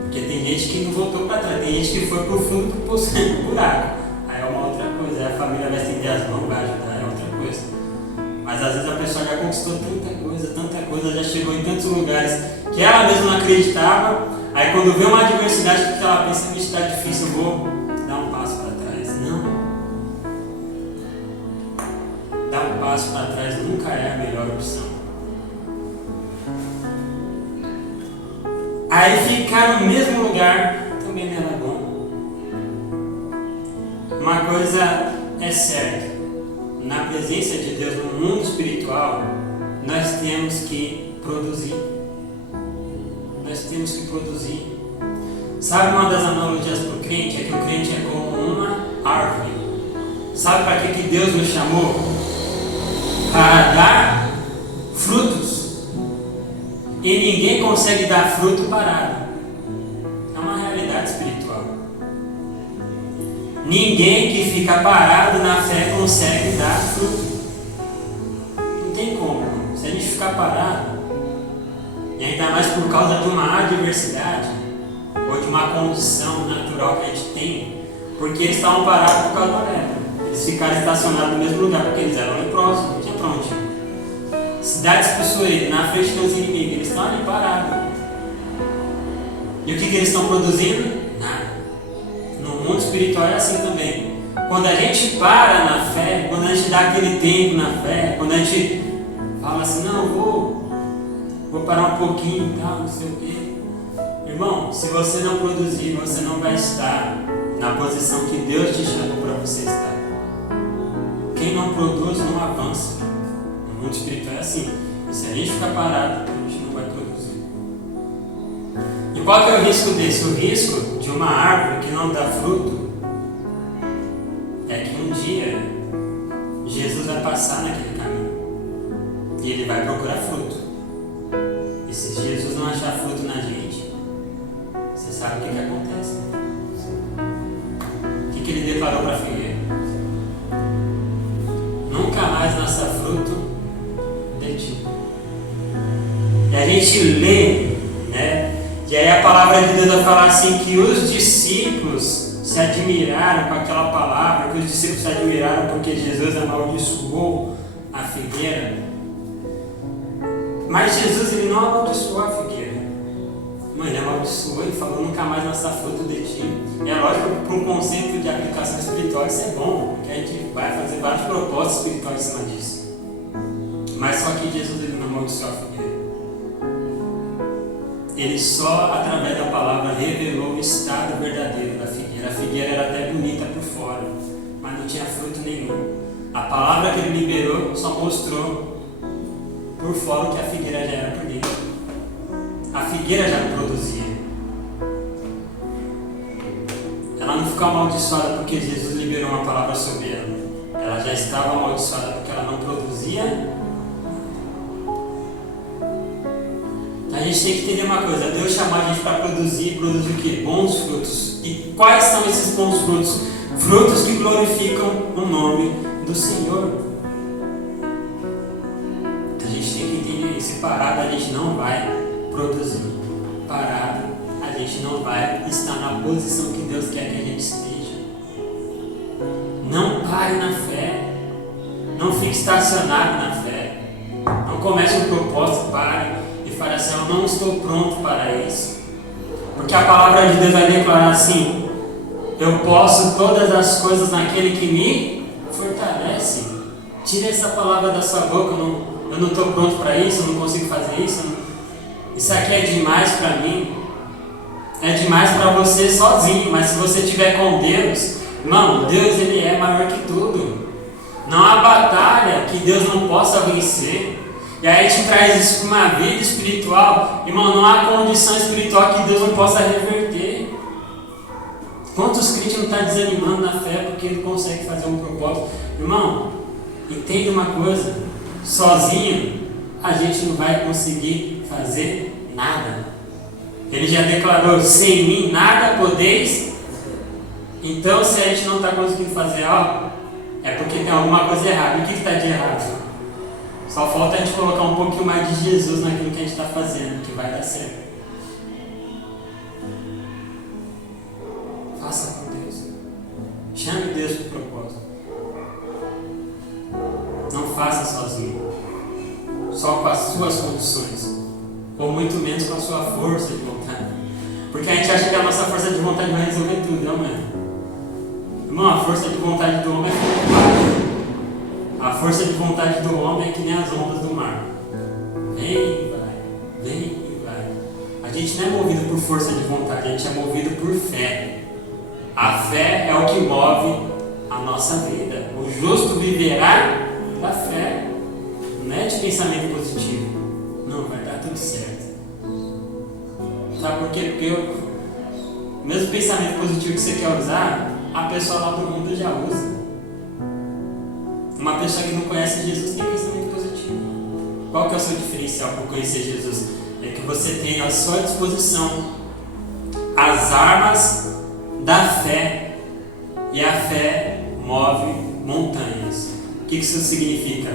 Porque tem gente que não voltou para trás, tem gente que foi para o fundo do buraco. Aí é uma outra coisa, aí a família vai estender as mãos, vai ajudar, é outra coisa. Mas às vezes a pessoa já conquistou tanta coisa, já chegou em tantos lugares que ela mesma não acreditava, Aí quando vê uma adversidade que ela pensa que está difícil, eu vou dar um passo para trás. Não. Dar um passo para trás nunca é a melhor opção. Aí ficar no mesmo lugar também não era bom. Uma coisa é certa, na presença de Deus no mundo espiritual, nós temos que produzir. Nós temos que produzir. Sabe uma das analogias para o crente? É que o crente é como uma árvore. Sabe para que Deus nos chamou? Para dar frutos. E ninguém consegue dar fruto parado. É uma realidade espiritual. Ninguém que fica parado na fé consegue dar fruto. Não tem como. Se a gente ficar parado, e ainda mais por causa de uma adversidade, ou de uma condição natural que a gente tem, porque eles estavam parados por causa da lepra. Eles ficaram estacionados no mesmo lugar, porque eles eram leprosos, não tinha pra onde ir. Cidades possuídas, na frente dos inimigos, eles estão ali parados. E o que eles estão produzindo? Nada. No mundo espiritual é assim também. Quando a gente para na fé, quando a gente dá aquele tempo na fé, quando a gente fala assim, não, vou parar um pouquinho e tal, não sei o quê. Irmão, se você não produzir, você não vai estar na posição que Deus te chamou para você estar. Quem não produz não avança. No mundo espiritual é assim. E se a gente ficar parado, a gente não vai produzir. E qual que é o risco desse? O risco de uma árvore que não dá fruto é que um dia Jesus vai passar naquele caminho e ele vai procurar fruto. E se Jesus não achar fruto na gente, você sabe o que acontece. O que ele declarou para a figueira? Nunca mais nasça fruto de ti. E a gente lê, né? E aí a palavra de Deus vai falar assim que os discípulos se admiraram com aquela palavra, que os discípulos se admiraram porque Jesus amaldiçoou a figueira. Mas Jesus, ele não amaldiçoou a figueira. Mãe, ele amaldiçoou e falou, nunca mais nasça fruto de ti. É lógico que para um conceito de aplicação espiritual isso é bom, porque a gente vai fazer vários propósitos espirituais em cima disso. Mas só que Jesus, ele não amaldiçoou a figueira. Ele só, através da palavra, revelou o estado verdadeiro da figueira. A figueira era até bonita por fora, mas não tinha fruto nenhum. A palavra que ele liberou só mostrou por fora o que a figueira já era por dentro. A figueira já não produzia. Ela não ficou amaldiçoada porque Jesus liberou uma palavra sobre ela. Ela já estava amaldiçoada porque ela não produzia. A gente tem que entender uma coisa. Deus chamou a gente para produzir o quê? Bons frutos. E quais são esses bons frutos? Frutos que glorificam o nome do Senhor. A gente tem que entender isso. Parado a gente não vai produzir. Parado a gente não vai estar na posição que Deus quer que a gente esteja. Não pare na fé. Não fique estacionado na fé. Não comece um propósito, pare e fale assim, eu não estou pronto para isso. Porque a palavra de Deus vai declarar assim, eu posso todas as coisas naquele que me fortalece. Tire essa palavra da sua boca, eu não estou pronto para isso, eu não consigo fazer isso. Isso aqui é demais para mim. É demais para você sozinho, mas se você estiver com Deus, irmão, Deus ele é maior que tudo. Não há batalha que Deus não possa vencer. E aí a gente traz isso para uma vida espiritual. Irmão, não há condição espiritual que Deus não possa reverter. Quantos crentes não estão desanimando na fé porque ele consegue fazer um propósito? Irmão, entenda uma coisa. Sozinho, a gente não vai conseguir fazer nada. Ele já declarou, sem mim nada podeis. Então, se a gente não está conseguindo fazer algo, é porque tem alguma coisa errada. E o que está de errado? Só falta a gente colocar um pouquinho mais de Jesus naquilo que a gente está fazendo, que vai dar certo. Faça com Deus. Chame Deus para o propósito. Não faça sozinho. Só com as suas condições. Ou muito menos com a sua força de vontade. Porque a gente acha que a nossa força de vontade vai resolver tudo, não é? Irmão, a força de vontade do homem é como o mar. A força de vontade do homem é que nem as ondas do mar. Vem e vai, vem e vai. A gente não é movido por força de vontade, a gente é movido por fé. A fé é o que move a nossa vida. O justo viverá da fé. Não é de pensamento positivo. Não, vai dar tudo certo. Sabe por quê? Porque o mesmo pensamento positivo que você quer usar, a pessoa lá do mundo já usa. Uma pessoa que não conhece Jesus tem pensamento positivo. Qual que é o seu diferencial por conhecer Jesus? É que você tem à sua disposição as armas da fé, e a fé move montanhas. O que isso significa?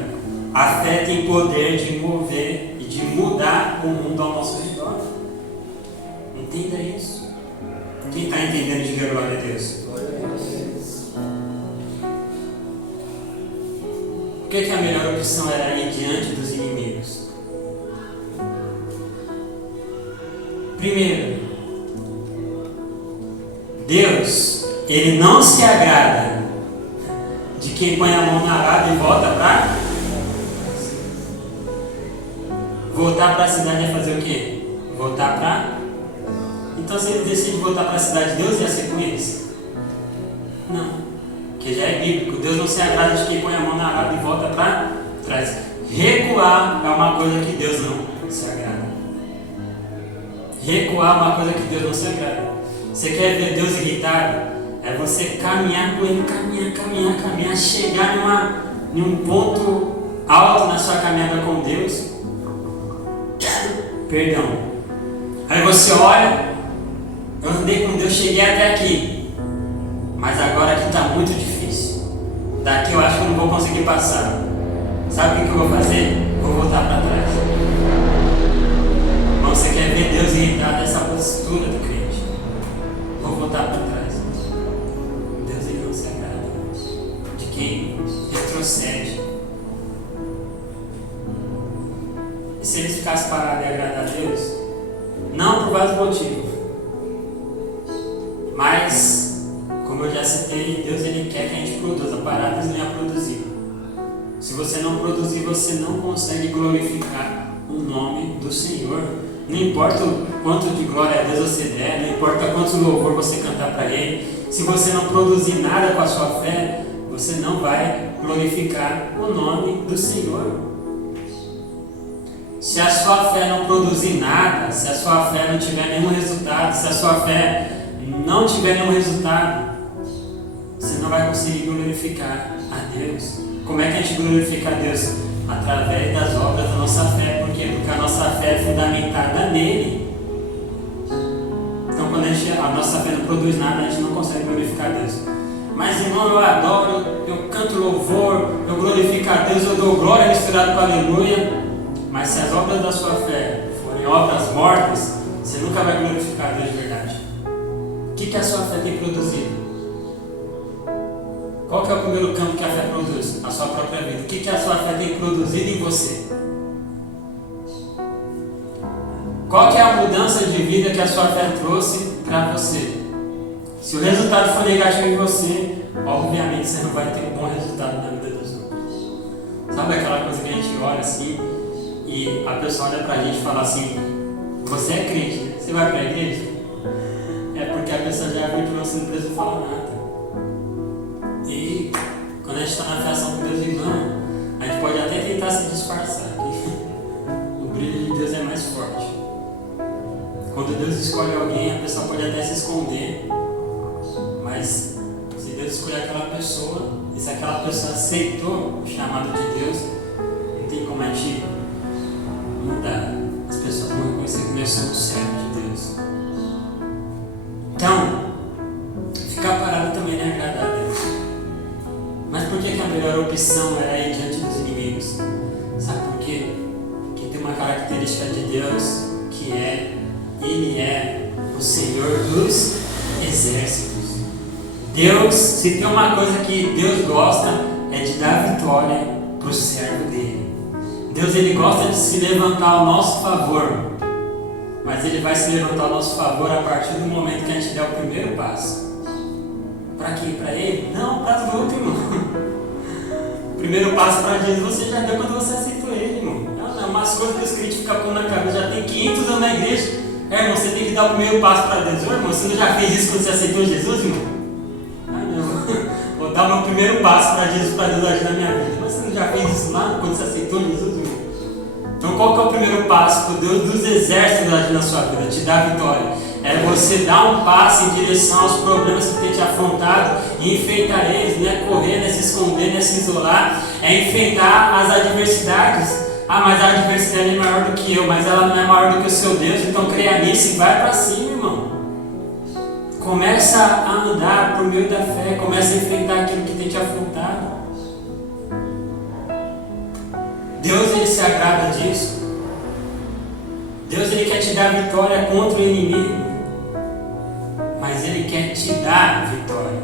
A fé tem poder de mover e de mudar o mundo ao nosso redor. Entenda isso. Quem está entendendo, diga glória a Deus. Por que a melhor opção era ir diante dos inimigos? Primeiro, Deus, Ele não se agrada de quem põe a mão na arada e voltar para a cidade é fazer o quê? Voltar para... Então, se ele decide voltar para a cidade, Deus ia ser com eles? Não, porque já é bíblico. Deus não se agrada de quem põe a mão na arada e volta para trás. Recuar é uma coisa que Deus não se agrada. Recuar é uma coisa que Deus não se agrada. Você quer ver Deus irritado? É você caminhar com Ele, caminhar, chegar em um ponto alto na sua caminhada com Deus. Perdão. Aí você olha, eu andei com Deus, cheguei até aqui, mas agora aqui está muito difícil. Daqui eu acho que eu não vou conseguir passar. Sabe o que eu vou fazer? Vou voltar para trás. Mas você quer ver Deus irritado dessa postura do crente? Vou voltar para trás. Deus, Ele não se agrada de quem retrocede. E se eles ficassem parados e agradar a Deus? Não por vários motivos. Mas, como eu já citei, Deus, Ele quer que a gente produza. Parados nem a produzir. Se você não produzir, você não consegue glorificar o nome do Senhor. Não importa o quanto de glória a Deus você der, não importa quanto louvor você cantar para Ele, se você não produzir nada com a sua fé, você não vai glorificar o nome do Senhor. Se a sua fé não produzir nada, se a sua fé não tiver nenhum resultado, se a sua fé não tiver nenhum resultado, você não vai conseguir glorificar a Deus. Como é que a gente glorifica a Deus? Através das obras da nossa fé. Por quê? Porque a nossa fé é fundamentada nele. Então, quando a nossa fé não produz nada, a gente não consegue glorificar a Deus. Mas, irmão, eu adoro, eu canto louvor, eu glorifico a Deus, eu dou glória misturado com aleluia. Mas se as obras da sua fé forem obras mortas, você nunca vai glorificar a Deus de verdade. O que a sua fé tem produzido? Qual que é o primeiro campo que a fé produz? A sua própria vida. O que a sua fé tem produzido em você? Qual que é a mudança de vida que a sua fé trouxe para você? Se o resultado for negativo em você, obviamente você não vai ter um bom resultado na vida dos outros. Sabe aquela coisa que a gente olha assim e a pessoa olha pra gente e fala assim: você é crente, né? Você vai pra igreja? É porque a pessoa já viu que você não precisa falar nada. E quando a gente está na fiação com Deus, irmão, a gente pode até tentar se disfarçar. O brilho de Deus é mais forte. Quando Deus escolhe alguém, a pessoa pode até se esconder. Mas se Deus escolher aquela pessoa, e se aquela pessoa aceitou o chamado de Deus, não tem como a gente mudar. As pessoas vão reconhecer que nós somos servos de Deus. Então, ficar parado também não é agradar a Deus. Mas por que a melhor opção era ir diante dos inimigos? Sabe por quê? Porque tem uma característica de Deus que Ele é o Senhor dos exércitos. Deus, se tem uma coisa que Deus gosta, é de dar vitória para o servo dele. Deus, Ele gosta de se levantar ao nosso favor. mas Ele vai se levantar ao nosso favor a partir do momento que a gente der o primeiro passo. Para quê? Para Ele? Não, para os outros, irmão. O primeiro passo para Jesus você já deu quando você aceitou Ele, irmão. Não, umas coisas que os crentes ficam pondo na cabeça, já tem 500 anos na igreja. Irmão, você tem que dar o primeiro passo para Deus. Irmão, você não já fez isso quando você aceitou Jesus, irmão? Não. Vou dar o meu primeiro passo para Jesus, para Deus agir na minha vida. Mas você não já fez isso lá quando você aceitou Jesus, irmão? Então qual que é o primeiro passo para o Deus dos exércitos agir na sua vida? Te dar vitória. É você dar um passo em direção aos problemas que tem te afrontado e enfrentar eles. Não é correr, não é se esconder, não é se isolar. É enfrentar as adversidades. Ah, mas a adversidade é maior do que eu, mas ela não é maior do que o seu Deus. Então creia nisso e vai para cima, irmão. Começa a andar por meio da fé. Começa a enfrentar aquilo que tem te afrontado. Deus, Ele se agrada disso. Deus, Ele quer te dar vitória contra o inimigo, mas Ele quer te dar vitória,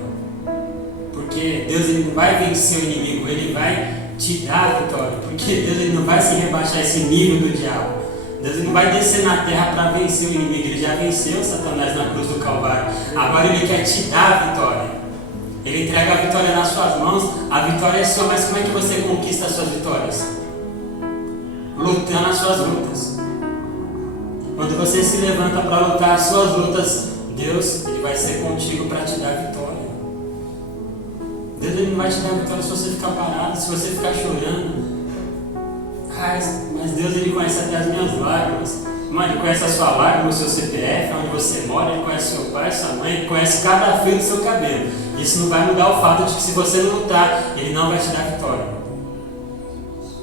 porque Deus, Ele não vai vencer o inimigo, Ele vai te dar vitória, porque Deus, Ele não vai se rebaixar esse nível do diabo. Deus, Ele não vai descer na terra para vencer o inimigo. Ele já venceu Satanás na cruz do Calvário. Agora Ele quer te dar a vitória. Ele entrega a vitória nas suas mãos. A vitória é sua, mas como é que você conquista as suas vitórias? Lutando as suas lutas. Quando você se levanta para lutar as suas lutas, Deus, Ele vai ser contigo para te dar vitória. Deus, Ele não vai te dar vitória se você ficar parado, se você ficar chorando. Mas Deus, Ele conhece até as minhas lágrimas. Mano, Ele conhece a sua lágrima, o seu CPF, onde você mora, Ele conhece seu pai, sua mãe, Ele conhece cada fio do seu cabelo. Isso não vai mudar o fato de que se você não lutar, Ele não vai te dar vitória.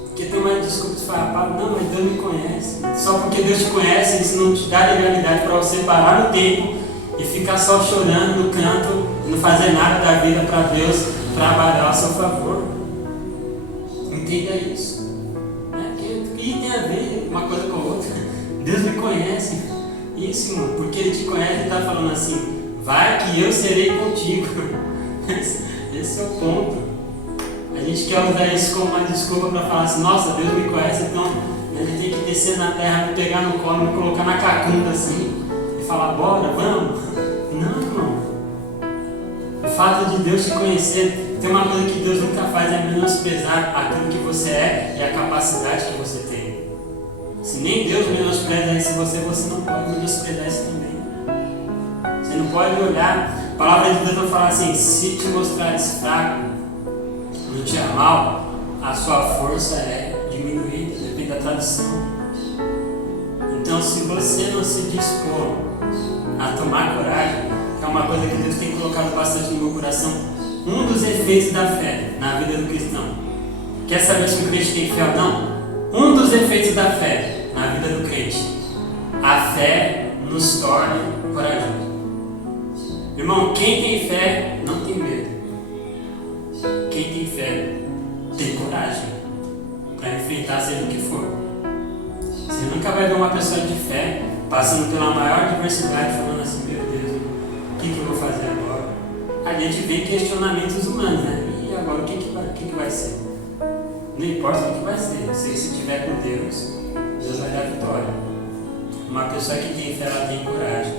Porque tem uma desculpa de falar, não, mas Deus me conhece. Só porque Deus te conhece, isso não te dá legalidade para você parar no tempo e ficar só chorando no canto e não fazer nada da vida para Deus trabalhar ao seu favor. Entenda isso. E tem a ver uma coisa com a outra. Deus me conhece. Isso, irmão, porque Ele te conhece e está falando assim, vai que eu serei contigo. Esse é o ponto. A gente quer usar isso como uma desculpa para falar assim, nossa, Deus me conhece, então a gente tem que descer na terra, me pegar no colo, me colocar na cacunda assim e falar, bora, vamos. Não, irmão. O fato de Deus te conhecer, tem uma coisa que Deus nunca faz, é menosprezar aquilo que você é e a capacidade que você tem. Se nem Deus menospreza isso em você, você não pode menosprezar isso também. Você não pode olhar, a palavra de Deus vai falar assim, se te mostrares fraco, no dia mal, a sua força é diminuída, depende da tradução. Então, se você não se dispor a tomar coragem, que é uma coisa que Deus tem colocado bastante no meu coração, um dos efeitos da fé na vida do cristão. Quer saber se o crente tem fé ou não? Um dos efeitos da fé na vida do crente, a fé nos torna corajosos. Irmão, quem tem fé não tem medo. Quem tem fé tem coragem para enfrentar seja o que for. Você nunca vai ver uma pessoa de fé passando pela maior adversidade falando assim, meu Deus, o que eu vou fazer agora? A gente vê questionamentos humanos, né? E agora o que vai ser? Não importa o que vai ser, se estiver com Deus, Deus vai dar vitória. Uma pessoa que tem fé, ela tem coragem.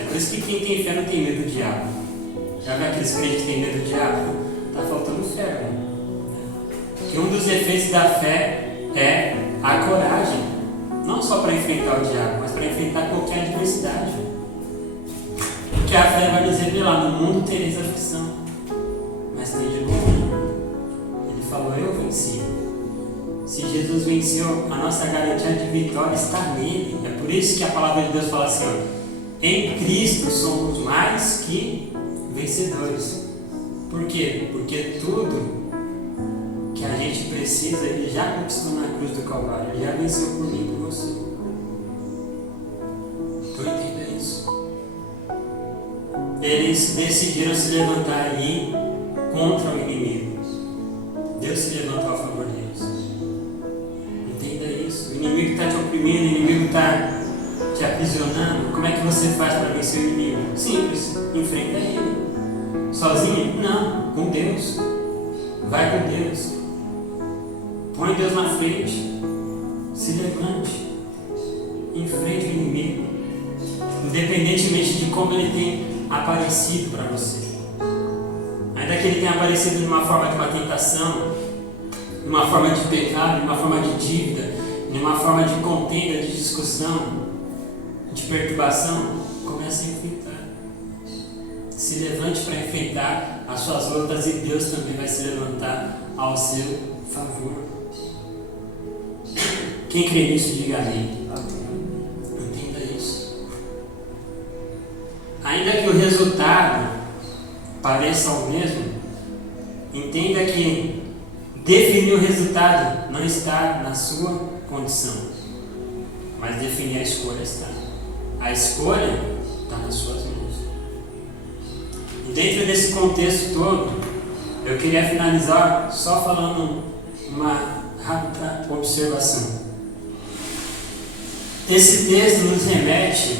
É por isso que quem tem fé não tem medo do diabo. Já viu aqueles crentes que têm medo do diabo? Está faltando fé, irmão. Que um dos efeitos da fé é a coragem. Não só para enfrentar o diabo, mas para enfrentar qualquer adversidade. Porque a fé vai nos revelar, no mundo tereis aflição, mas tem de bom. Ele falou, eu venci. Se Jesus venceu, a nossa garantia de vitória está nele. É por isso que a palavra de Deus fala assim, em Cristo somos mais que vencedores. Por quê? Porque tudo que a gente precisa, Ele já conquistou na cruz do Calvário. Ele já venceu por mim e por você. Então entenda isso. Eles decidiram se levantar ali contra o inimigo. Deus se levantou a favor deles. Entenda isso. O inimigo está te oprimindo, o inimigo está te aprisionando. Como é que você faz para vencer o inimigo? Simples. Enfrenta ele. Sozinho? Não, com Deus. Vai com Deus. Põe Deus na frente. Se levante. enfrente o inimigo, independentemente de como ele tem aparecido para você. Ainda que ele tenha aparecido de uma forma de uma tentação, de uma forma de pecado, de uma forma de dívida, de uma forma de contenda, de discussão, de perturbação, comece a enfrentar. Se levante para enfrentar as suas lutas e Deus também vai se levantar ao seu favor. Quem crê nisso, diga amém. Entenda isso. Ainda que o resultado pareça o mesmo, entenda que definir o resultado não está na sua condição, mas definir a escolha está. A escolha está nas suas mãos. E dentro desse contexto todo, eu queria finalizar só falando uma rápida observação. Esse texto nos remete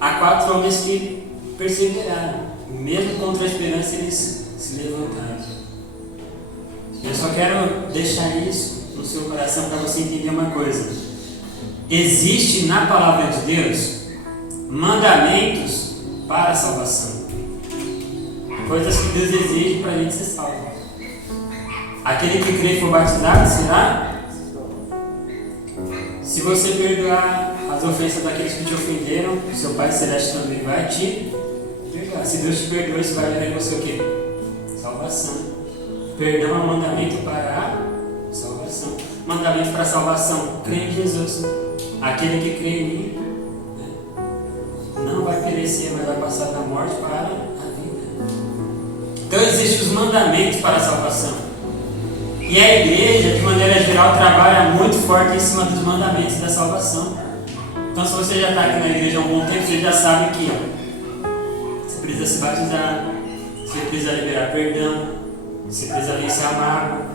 a 4 homens que perseveraram, mesmo contra a esperança eles se levantaram. Eu só quero deixar isso no seu coração para você entender uma coisa. Existe na palavra de Deus mandamentos para a salvação, coisas que Deus exige para a gente ser salvo. Aquele que crê e for batizado será. Se você perdoar as ofensas daqueles que te ofenderam, seu Pai Celeste também vai te perdoar. Se Deus te perdoa, isso vai gerar em você o quê? Salvação. Perdão é um mandamento para a salvação. Mandamento para a salvação. Crê em Jesus. Aquele que crê em mim não vai perecer, mas vai passar da morte para a vida. Então existem os mandamentos para a salvação. E a igreja, de maneira geral, trabalha muito forte em cima dos mandamentos da salvação. Então, se você já está aqui na igreja há um bom tempo, você já sabe que você precisa se batizar, você precisa liberar perdão, você precisa vencer a mágoa,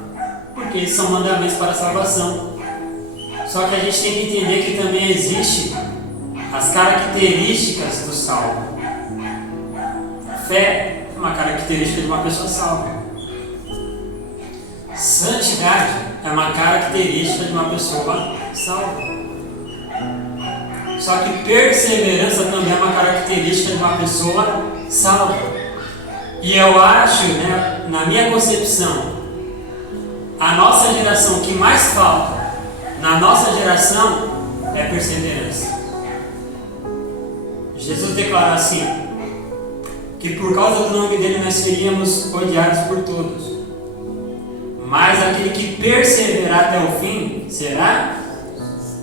porque esses são mandamentos para a salvação. Só que a gente tem que entender que também existem as características do salvo. Fé é uma característica de uma pessoa salva. Santidade é uma característica de uma pessoa salva. Só que perseverança também é uma característica de uma pessoa salva. E eu acho, na minha concepção, a nossa geração que mais falta na nossa geração é perseverança. Jesus declarou assim, que por causa do nome dele nós seríamos odiados por todos. Mas aquele que perseverar até o fim será.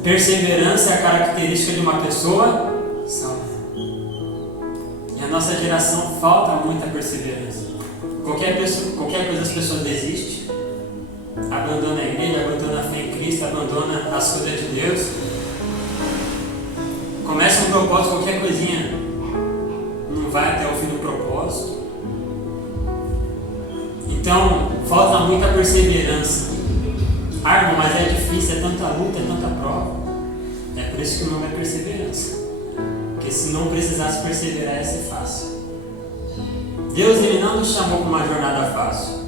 Perseverança é a característica de uma pessoa salva. E a nossa geração falta muita perseverança. Qualquer coisa as pessoas desistem, abandona a igreja, abandona a fé em Cristo, abandona as coisas de Deus. Começa um propósito, qualquer coisinha não vai até o fim do propósito. Então, falta muita perseverança. Irmão, mas é difícil, é tanta luta, é tanta prova. É por isso que o nome é perseverança. Porque se não precisasse perseverar, ia ser fácil. Deus, ele não nos chamou para uma jornada fácil.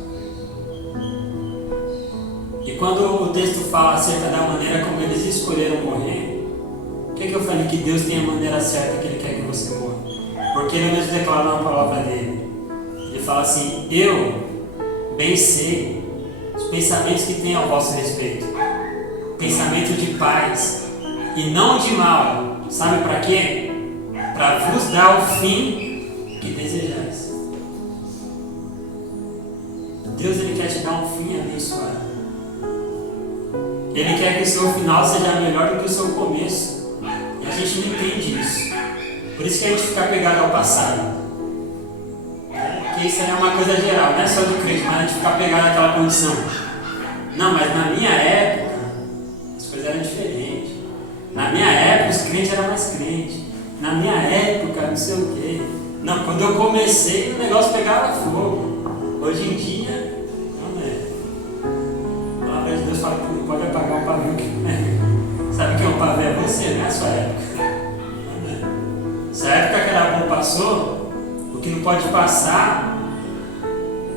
E quando o texto fala acerca da maneira como eles escolheram morrer, o que eu falei? Que Deus tem a maneira certa que Ele quer que você morra. Porque Ele mesmo declara na palavra dele. Ele fala assim, eu bem sei os pensamentos que tem ao vosso respeito. Pensamento de paz e não de mal. Sabe para quê? Para vos dar o fim que desejais. Deus, ele quer te dar um fim abençoado. Ele quer que o seu final seja melhor do que o seu começo. E a gente não entende isso. Por isso que a gente fica pegado ao passado. Porque isso é uma coisa geral, não é só do crente, mas a gente fica pegado àquela condição. Não, mas na minha época, as coisas eram diferentes. Na minha época, os crentes eram mais crentes. Na minha época, não sei o quê. Não, quando eu comecei, o negócio pegava fogo. Hoje em dia, não é. A palavra de Deus fala que não pode apagar o pavio. Sabe que o pavio é você, não é a sua época. Se a época que era bom passou, o que não pode passar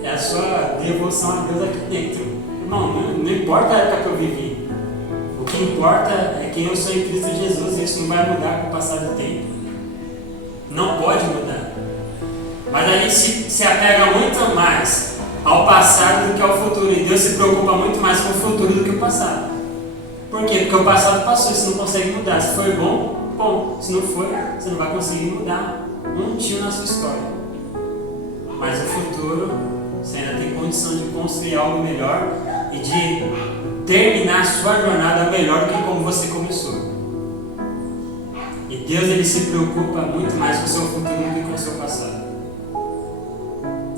é a sua devoção a Deus aqui dentro. Irmão, não importa a época que eu vivi. O que que importa é quem eu sou em Cristo Jesus, e isso não vai mudar com o passar do tempo. Não pode mudar. Mas a gente se apega muito mais ao passado do que ao futuro, e Deus se preocupa muito mais com o futuro do que o passado. Por quê? Porque o passado passou, você não consegue mudar. Se foi bom, bom. Se não foi, você não vai conseguir mudar um tio na sua história. Mas o futuro, você ainda tem condição de construir algo melhor e de terminar a sua jornada melhor do que como você começou. E Deus, ele se preocupa muito mais com o seu futuro do que com o seu passado.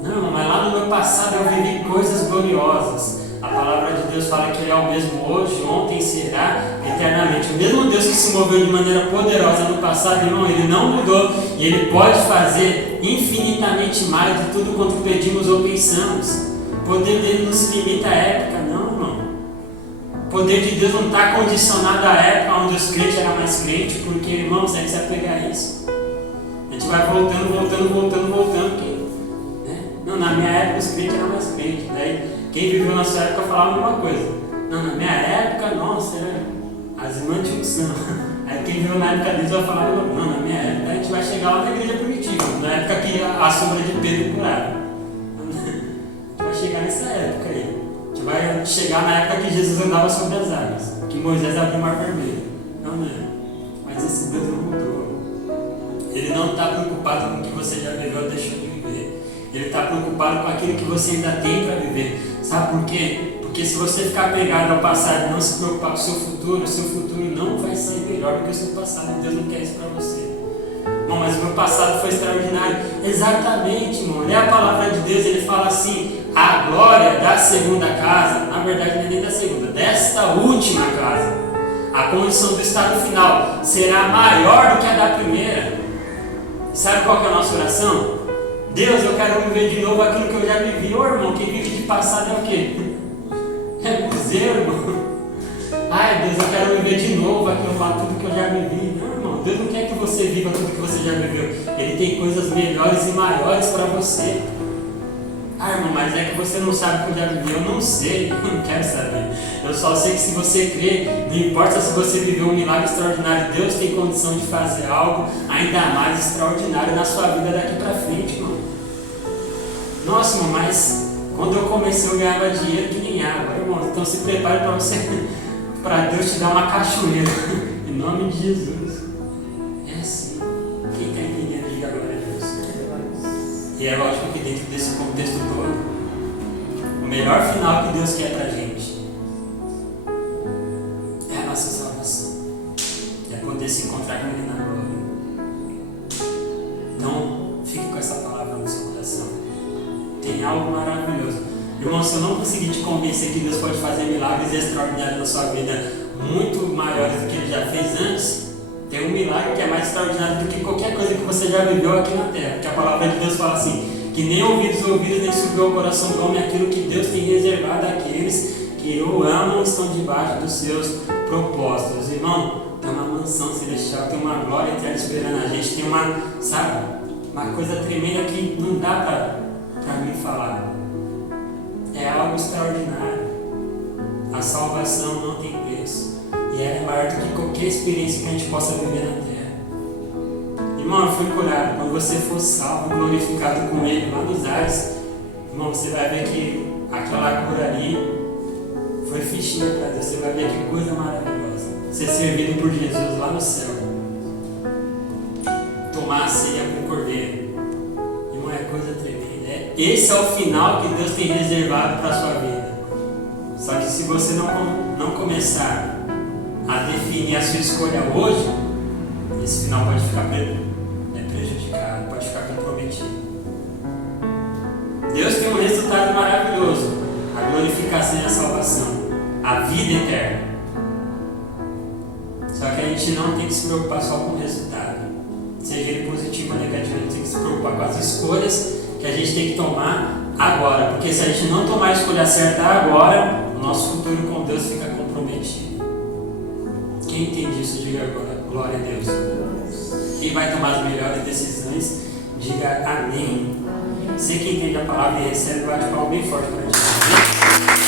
Não, mas lá no meu passado eu vivi coisas gloriosas. A palavra de Deus fala que Ele é o mesmo hoje, ontem, será, eternamente. O mesmo Deus que se moveu de maneira poderosa no passado, irmão, Ele não mudou. E Ele pode fazer infinitamente mais de tudo quanto pedimos ou pensamos. O poder dele não se limita à época, não, irmão. O poder de Deus não está condicionado à época onde os crentes eram mais crentes, porque, irmão, você precisa pegar isso. A gente vai voltando. Não, na minha época os crentes eram mais crentes. Daí, quem viveu na sua época falava a mesma coisa. Não, na minha época, nossa, as irmãs tinham unção. Aí quem viveu na época deles vai falar, não, na minha época a gente vai chegar lá na igreja primitiva, na época que a sombra de Pedro curava. A gente vai chegar nessa época aí. A gente vai chegar na época que Jesus andava sobre as águas, que Moisés abriu o mar vermelho. Não, mas esse Deus não mudou. Ele não está preocupado com o que você já viveu ou deixou de viver. Ele está preocupado com aquilo que você ainda tem para viver. Sabe por quê? Porque se você ficar apegado ao passado e não se preocupar com o seu futuro não vai ser melhor do que o seu passado. Deus não quer isso para você. Bom, mas o meu passado foi extraordinário. Exatamente, irmão. Lê a palavra de Deus, ele fala assim: a glória da segunda casa, na verdade não é nem da segunda, desta última casa, a condição do estado final será maior do que a da primeira. Sabe qual que é a nossa oração? Deus, eu quero viver de novo aquilo que eu já vivi. Ô irmão, quem vive de passado é o quê? É museu, irmão. Ai Deus, eu quero viver de novo aquilo lá, tudo que eu já vivi. Não, irmão, Deus não quer que você viva tudo que você já viveu. Ele tem coisas melhores e maiores para você. Ah, irmão, mas é que você não sabe o que eu já vivi. Eu não sei, eu não quero saber. Eu só sei que se você crer, não importa se você viveu um milagre extraordinário, Deus tem condição de fazer algo ainda mais extraordinário na sua vida daqui para frente, irmão. Nossa, irmão, mas quando eu comecei eu ganhava dinheiro que nem água, irmão. Então se prepare para Deus te dar uma cachoeira. Em nome de Jesus. É assim. Quem está entendendo, diga glória a Deus. E é lógico que dentro desse contexto todo, o melhor final que Deus quer pra gente é a nossa salvação. É poder se encontrar com Ele na glória. Então, fique com essa palavra no seu coração. Tem algo maravilhoso. Irmão, se eu não conseguir te convencer que Deus pode fazer milagres extraordinários na sua vida, muito maiores do que Ele já fez antes, tem um milagre que é mais extraordinário do que qualquer coisa que você já viveu aqui na terra. Porque a palavra de Deus fala assim, que nem ouvidos, nem subiu ao coração do homem aquilo que Deus tem reservado àqueles que o amam e estão debaixo dos seus propósitos. Irmão, tem uma mansão celestial, tem uma glória eterna esperando a gente, tem uma, sabe, uma coisa tremenda que não dá para mim falar. É algo extraordinário. A salvação não tem preço. E ela é maior do que qualquer experiência que a gente possa viver na terra. Irmão, eu fui curado. Quando você for salvo, glorificado com Ele lá nos ares, irmão, você vai ver que aquela cura ali foi fichinha para Deus. Você vai ver que coisa maravilhosa. Ser servido por Jesus lá no céu. Tomar a ceia com o Cordeiro. Irmão, é coisa tremenda. Esse é o final que Deus tem reservado para a sua vida. Só que se você não começar a definir a sua escolha hoje, esse final pode ficar prejudicado, pode ficar comprometido. Deus tem um resultado maravilhoso: a glorificação e a salvação, a vida eterna. Só que a gente não tem que se preocupar só com o resultado, seja ele positivo ou negativo. A gente tem que se preocupar com as escolhas que a gente tem que tomar agora, porque se a gente não tomar a escolha certa agora, o nosso futuro com Deus fica comprometido. Quem entende isso, diga agora, glória a Deus. Quem vai tomar as melhores decisões, diga amém. Você que entende a palavra e recebe, bate palma bem forte para a gente.